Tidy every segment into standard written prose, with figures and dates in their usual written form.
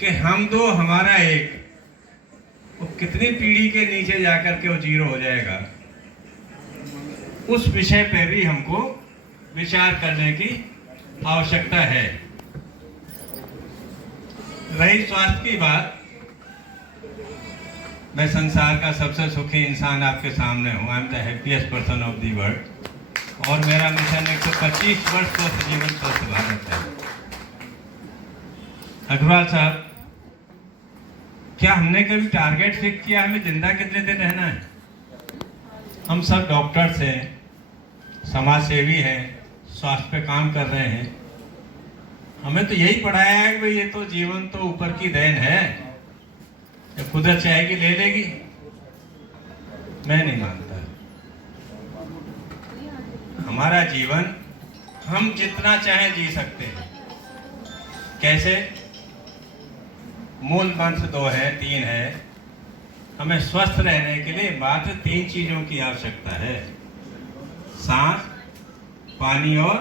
कि हम दो हमारा एक, वो कितनी पीढ़ी के नीचे जाकर के वो जीरो हो जाएगा, उस विषय पे भी हमको विचार करने की आवश्यकता है। रही स्वास्थ्य की बात, मैं संसार का सबसे सुखी इंसान आपके सामने हूँ। I am the happiest person of the world और मेरा मिशन 125 वर्ष स्वस्थ जीवन स्वस्थ भारत है। अग्रवाल साहब, क्या हमने कभी टारगेट फिक्स किया हमें जिंदा कितने दिन रहना है? हम सब डॉक्टर्स हैं, समाज सेवी हैं, स्वास्थ्य पे काम कर रहे हैं। हमें तो यही पढ़ाया है कि भाई ये तो जीवन तो ऊपर की देन है, जब कुदरत चाहेगी ले लेगी। मैं नहीं मानता। हमारा जीवन हम जितना चाहे जी सकते हैं। कैसे? मूल मंत्र 2 है, 3 है। हमें स्वस्थ रहने के लिए मात्र 3 चीजों की आवश्यकता है: सांस, पानी और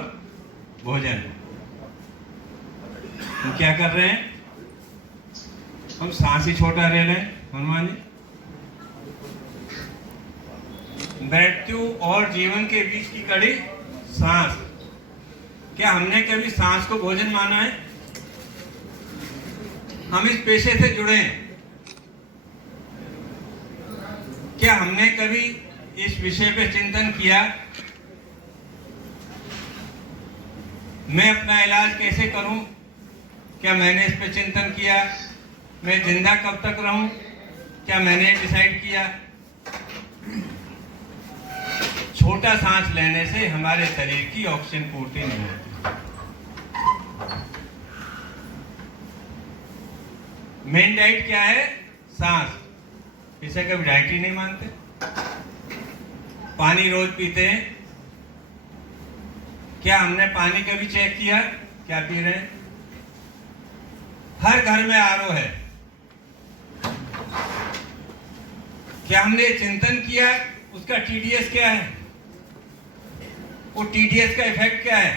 भोजन। हम क्या कर रहे हैं? हम सांस ही छोटा ले लें हनुमान जी। मृत्यु और जीवन के बीच की कड़ी सांस। क्या हमने कभी सांस को भोजन माना है? हम इस पेशे से जुड़े हैं। क्या हमने कभी इस विषय पे चिंतन किया, मैं अपना इलाज कैसे करूं? क्या मैंने इस पे चिंतन किया? मैं जिंदा कब तक रहूं? क्या मैंने डिसाइड किया? छोटा सांस लेने से हमारे शरीर की ऑक्सीजन पूर्ति नहीं होती। मेन डाइट क्या है? सांस। इसे कभी डाइट ही नहीं मानते। पानी रोज पीते हैं। क्या हमने पानी कभी चेक किया क्या पी रहे हैं? हर घर में आरओ है। क्या हमने चिंतन किया उसका टीडीएस क्या है? वो टीडीएस का इफेक्ट क्या है?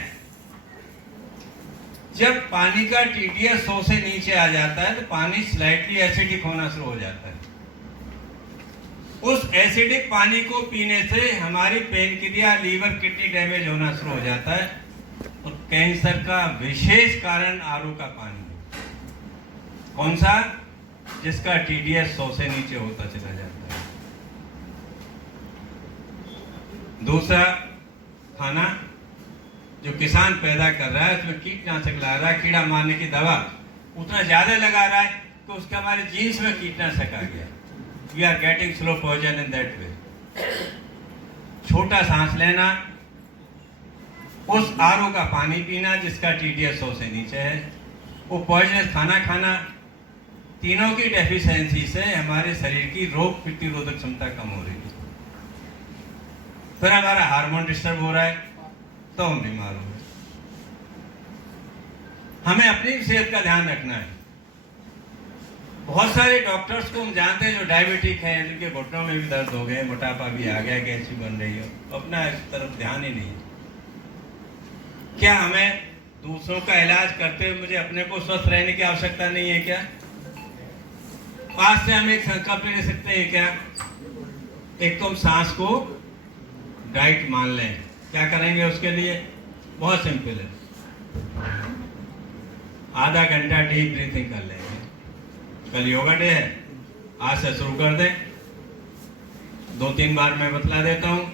जब पानी का टीडीएस 100 से नीचे आ जाता है तो पानी स्लाइटली एसिडिक होना शुरू हो जाता है। उस एसिडिक पानी को पीने से हमारी पेनक्रिया, लीवर, किडनी डैमेज होना शुरू हो जाता है और कैंसर का विशेष कारण आरओ का पानी। कौन सा? जिसका टीडीएस 100 से नीचे होता चला जाता है। दूसरा, खाना जो किसान पैदा कर रहा है उसमें कीटनाशक ला रहा है, कीड़ा मारने की दवा उतना ज्यादा लगा रहा है तो उसका हमारे जीन्स में कीटनाशक आ गया। We are getting slow poison in that way. छोटा सांस लेना, उस आरओ का पानी पीना जिसका टीडीएस 100 से नीचे है, वो पॉइजनस खाना खाना, तीनों की डेफिशिएंसी से हमारे शरीर की रोग प्रतिरोधक क्षमता कम हो रही है। फिर हमारा हार्मोन डिस्टर्ब हो रहा है तो हम बीमार हो रहे। हमें अपनी सेहत का ध्यान रखना है। बहुत सारे डॉक्टर्स को हम जानते हैं जो डायबिटिक हैं, जिनके घुटनों में भी दर्द हो गए, मोटापा भी आ गया, गैस भी बन रही है, अपना इस तरफ ध्यान ही नहीं है। क्या हमें दूसरों का इलाज करते हुए मुझे अपने को स्वस्थ रहने की आवश्यकता नहीं है क्या? आज से हम एक संकल्प ले सकते हैं क्या? एक तो हम सांस को डाइट मान लें। क्या करेंगे उसके लिए? बहुत सिंपल है, आधा घंटा डीप ब्रीथिंग कर लेंगे। कल योगा डे है, आज से शुरू कर दें। 2-3 बार मैं बतला देता हूँ।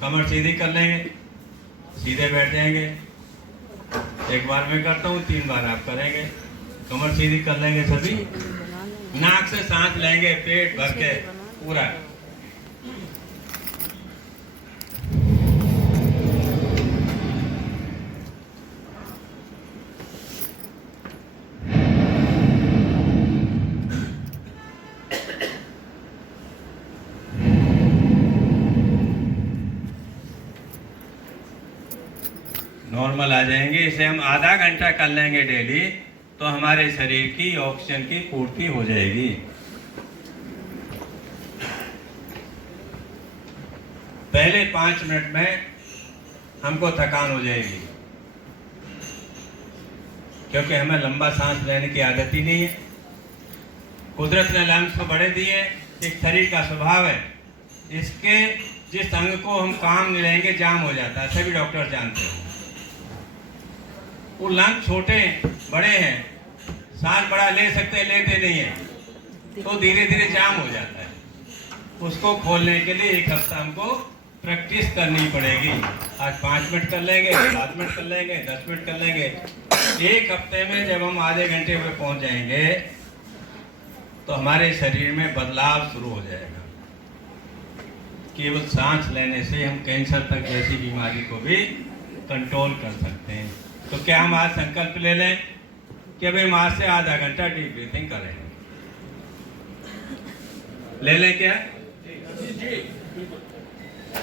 कमर सीधी कर लेंगे, सीधे बैठ जाएंगे। 1 बार मैं करता हूँ, 3 बार आप करेंगे। कमर सीधी कर लेंगे सभी। नाक से सांस लेंगे पेट भर के पूरा। नॉर्मल आ जाएंगे। इसे हम आधा घंटा कर लेंगे डेली तो हमारे शरीर की ऑक्सीजन की पूर्ति हो जाएगी। पहले 5 मिनट में हमको थकान हो जाएगी, क्योंकि हमें लंबा सांस लेने की आदत ही नहीं है। कुदरत ने लंग्स को बड़े दिए, एक शरीर का स्वभाव है, इसके जिस अंग को हम काम नहीं लेंगे जाम हो जाता है, सभी डॉक्टर जानते हैं। वो लंग छोटे बड़े हैं, सांस बड़ा ले सकते हैं, लेते नहीं है, तो धीरे धीरे जाम हो जाता है। उसको खोलने के लिए 1 हफ्ता हमको प्रैक्टिस करनी पड़ेगी। आज 5 मिनट कर लेंगे, 7 मिनट कर लेंगे, 10 मिनट कर लेंगे। 1 हफ्ते में जब हम आधे घंटे में पहुंच जाएंगे तो हमारे शरीर में बदलाव शुरू हो जाएगा। केवल सांस लेने से हम कैंसर तक जैसी बीमारी को भी कंट्रोल कर सकते हैं। तो क्या हम आज संकल्प ले लें कि अभी हम आज से आधा घंटा डीप ब्रीथिंग करेंगे? ले लें क्या?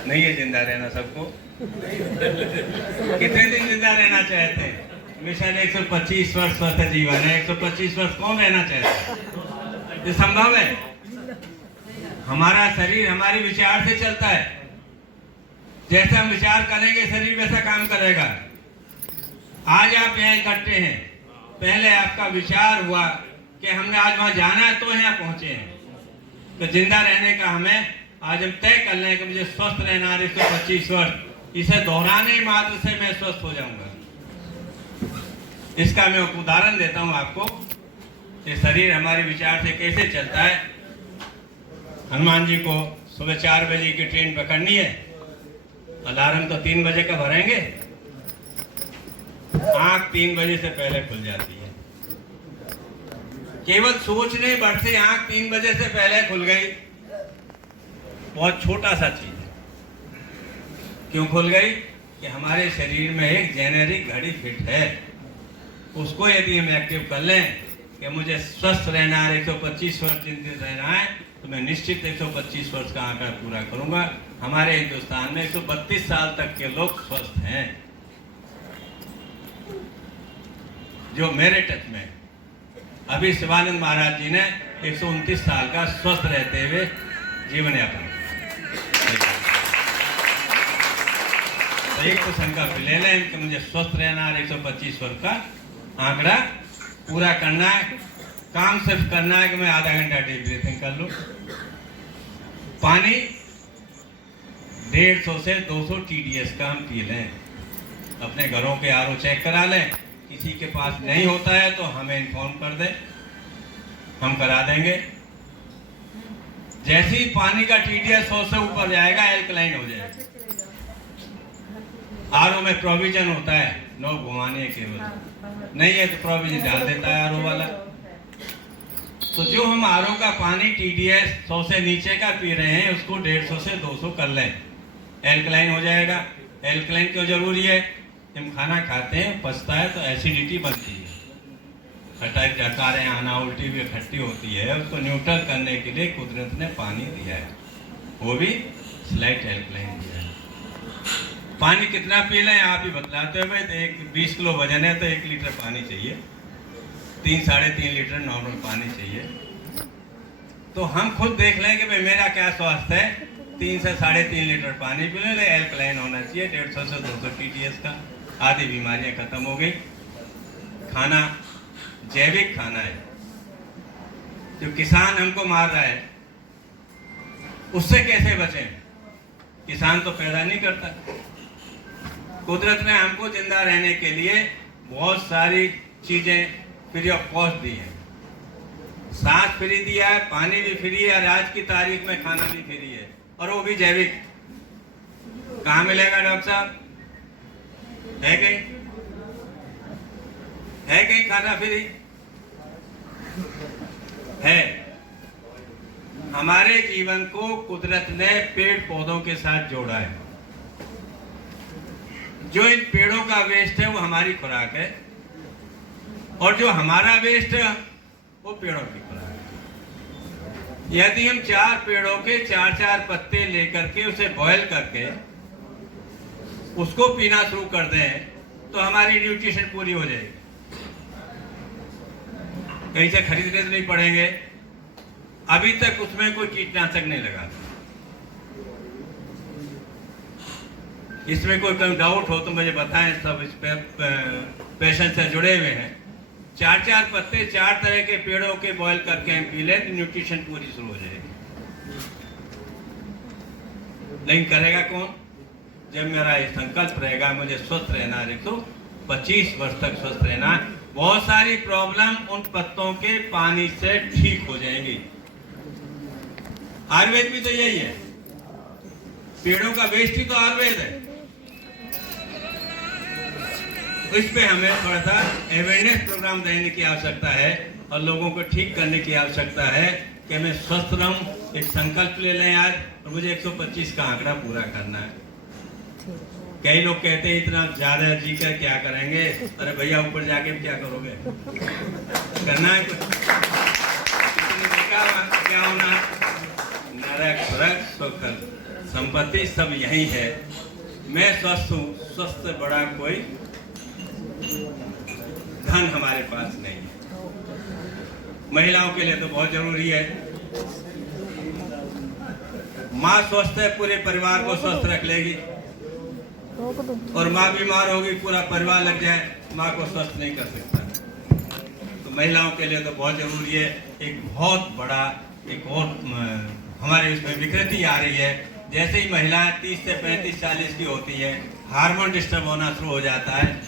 नहीं है जिंदा रहना सबको? कितने दिन जिंदा रहना चाहते हैं? मिशन 125 वर्ष स्वस्थ जीवन है। 125 वर्ष कौन रहना चाहता है? ये संभव है? हमारा शरीर हमारे विचार से चलता है। जैसा हम विचार करेंगे शरीर वैसा काम करेगा। आज आप यहाँ इकट्ठे हैं, पहले आपका विचार हुआ कि हमने आज वहां जाना है तो यहाँ पहुंचे हैं। तो जिंदा रहने का हमें आज हम तय कर लें कि मुझे स्वस्थ रहना है 125 वर्ष, इसे दोहराने मात्र से मैं स्वस्थ हो जाऊंगा। इसका मैं एक उदाहरण देता हूं आपको कि शरीर हमारे विचार से कैसे चलता है। हनुमान जी को सुबह 4 बजे की ट्रेन पकड़नी है, अलार्म तो 3 बजे का भरेंगे, आंख 3 बजे से पहले खुल जाती है। केवल सोचने भर से आंख 3 बजे से पहले खुल गई। बहुत छोटा सा चीज है। क्यों खुल गई? कि हमारे शरीर में एक जेनेरिक घड़ी फिट है, उसको यदि हम एक्टिव कर लें कि मुझे स्वस्थ रहना है, 125 वर्ष जिंदा रहना है, तो मैं निश्चित 125 वर्ष का आंकड़ा पूरा करूंगा। हमारे हिंदुस्तान में 132 साल तक के लोग स्वस्थ हैं, जो मेरे टच में। अभी शिवानंद महाराज जी ने 129 साल का स्वस्थ रहते हुए जीवन यापन। एक तो संकल्प ले लें कि मुझे स्वस्थ रहना है, 125 वर्ष का आंकड़ा पूरा करना है। काम सिर्फ करना है कि मैं आधा घंटा डीप ब्रीथिंग कर लूं। पानी 150 से 200 TDS का हम पी लें। अपने घरों के RO चेक करा लें। किसी के पास नहीं होता है तो हमें इन्फॉर्म कर दें, हम करा देंगे। जैसे ही पानी का TDS 100 से ऊपर जाएगा, एल्कलाइन हो जाएगा। RO में प्रोविजन होता है, नो घुमाने केवल नहीं है तो प्रोविजन डाल देता है RO वाला। तो जो हम RO का पानी TDS 100 से नीचे का पी रहे हैं, उसको 150 से 200 कर लें, एल्कलाइन हो जाएगा। एल्कलाइन क्यों जरूरी है? हम खाना खाते हैं, पचता है तो एसिडिटी बनती है, खटाई जकारें आना, उल्टी भी खट्टी होती है। उसको न्यूट्रल करने के लिए कुदरत ने पानी दिया है, वो भी स्लाइट एल्कलाइन दिया है। पानी कितना पी लें आप ही बतलाते हो भाई। तो 20 किलो वजन है तो 1 लीटर पानी चाहिए, 3-3.5 लीटर नॉर्मल पानी चाहिए। तो हम खुद देख लें कि भाई मेरा क्या स्वास्थ्य है। 3 से 3.5 लीटर पानी पी लें, एल्कलाइन होना चाहिए 150 से 200 TDS का। आधी बीमारियां खत्म हो गई। खाना जैविक खाना है, जो किसान हमको मार रहा है उससे कैसे बचें? किसान तो पैदा नहीं करता। कुदरत ने हमको जिंदा रहने के लिए बहुत सारी चीजें फ्री ऑफ कॉस्ट दी है। सांस फ्री दिया है, पानी भी फ्री है, और आज की तारीख में खाना भी फ्री है, और वो भी जैविक। कहाँ मिलेगा डॉक्टर साहब? है कहीं? है कहीं खाना फ्री? है। हमारे जीवन को कुदरत ने पेड़ पौधों के साथ जोड़ा है। जो इन पेड़ों का वेस्ट है वो हमारी खुराक है, और जो हमारा वेस्ट है वो पेड़ों की खुराक है। यदि हम 4 पेड़ों के 4-4 पत्ते लेकर के उसे बॉयल करके उसको पीना शुरू कर दें तो हमारी न्यूट्रिशन पूरी हो जाएगी। कहीं से खरीदने तो नहीं पड़ेंगे। अभी तक उसमें कोई कीटनाशक नहीं लगा। इसमें कोई डाउट हो तो मुझे बताएं, सब इस पे पैशन से जुड़े हुए हैं। 4 पत्ते 4 तरह के पेड़ों के बॉयल करके हम पी लें तो न्यूट्रिशन पूरी शुरू हो जाएगी। लेकिन करेगा कौन? जब मेरा ये संकल्प रहेगा मुझे स्वस्थ रहना है, तो 25 वर्ष तक स्वस्थ रहना है, बहुत सारी प्रॉब्लम उन पत्तों के पानी से ठीक हो जाएंगी। आयुर्वेद भी तो यही है, पेड़ों का वेस्ट ही तो आयुर्वेद है। इस पे हमें थोड़ा सा अवेयरनेस प्रोग्राम देने की आवश्यकता है और लोगों को ठीक करने की आवश्यकता है कि मैं स्वस्थ रहूं। एक संकल्प ले लें आज, और मुझे 125 का आंकड़ा पूरा करना है। कई लोग कहते हैं इतना ज्यादा जी कर क्या करेंगे? अरे भैया ऊपर जाके क्या करोगे? करना है कुछ। क्या होना? नरक स्वर्ग सुख संपत्ति सब यही है। मैं स्वस्थ हूँ, स्वस्थ से बड़ा कोई धन हमारे पास नहीं है। महिलाओं के लिए तो बहुत जरूरी है। माँ स्वस्थ है, पूरे परिवार को स्वस्थ रख लेगी, और माँ बीमार होगी पूरा परिवार लग जाए, माँ को स्वस्थ नहीं कर सकता। तो महिलाओं के लिए तो बहुत जरूरी है। एक बहुत बड़ा एक और हमारे इसमें विकृति आ रही है। जैसे ही महिलाएं 30 से 35-40 की होती है, हार्मोन डिस्टर्ब होना शुरू हो जाता है,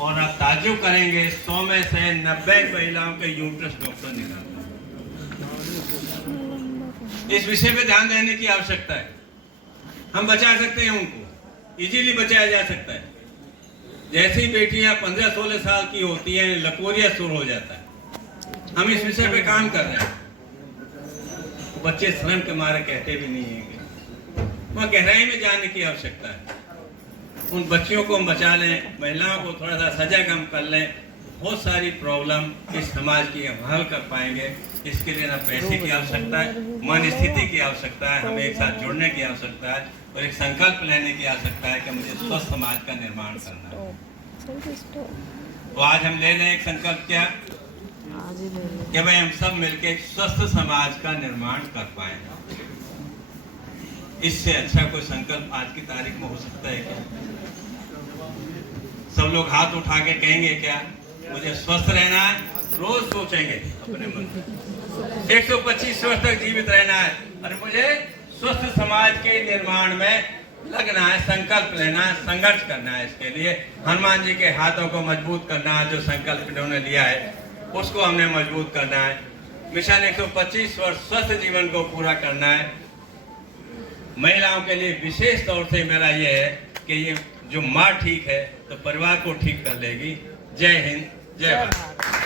और आप ताज्जुब करेंगे 100 में से 90 महिलाओं के यूट्रस डॉक्टर निकालता है। इस विषय पे ध्यान देने की आवश्यकता है। हम बचा सकते हैं, उनको इजीली बचाया जा सकता है। जैसे ही बेटियां 15-16 साल की होती हैं, लकोरिया शुरू हो जाता है। हम इस विषय पे काम कर रहे हैं। बच्चे शर्म के मारे कहते भी नहीं है, वहाँ गहराई में जाने की आवश्यकता है। उन बच्चियों को हम बचा लें, महिलाओं को थोड़ा सा सजग हम कर लें, बहुत सारी प्रॉब्लम इस समाज की हम हल कर पाएंगे। इसके लिए ना पैसे की आवश्यकता है, मन स्थिति की आवश्यकता है, हमें एक साथ जुड़ने की आवश्यकता है, और एक संकल्प लेने की आवश्यकता है कि मुझे स्वस्थ समाज का निर्माण करना है। तो आज हम ले लें एक संकल्प, क्या कि भाई हम सब मिलकर एक स्वस्थ समाज का निर्माण कर पाए। इससे अच्छा कोई संकल्प आज की तारीख में हो सकता है क्या? सब लोग हाथ उठा के कहेंगे क्या, मुझे स्वस्थ रहना है, रोज सोचेंगे अपने मन में 125 वर्ष तक जीवित रहना है, और मुझे स्वस्थ समाज के निर्माण में लगना है, संकल्प लेना है, संघर्ष करना है। इसके लिए हनुमान जी के हाथों को मजबूत करना है। जो संकल्प इन्होंने लिया है उसको हमने मजबूत करना है। मिशन 125 वर्ष स्वस्थ जीवन को पूरा करना है। महिलाओं के लिए विशेष तौर से मेरा ये है कि ये जो माँ ठीक है तो परिवार को ठीक कर लेगी। जय हिंद, जय भारत।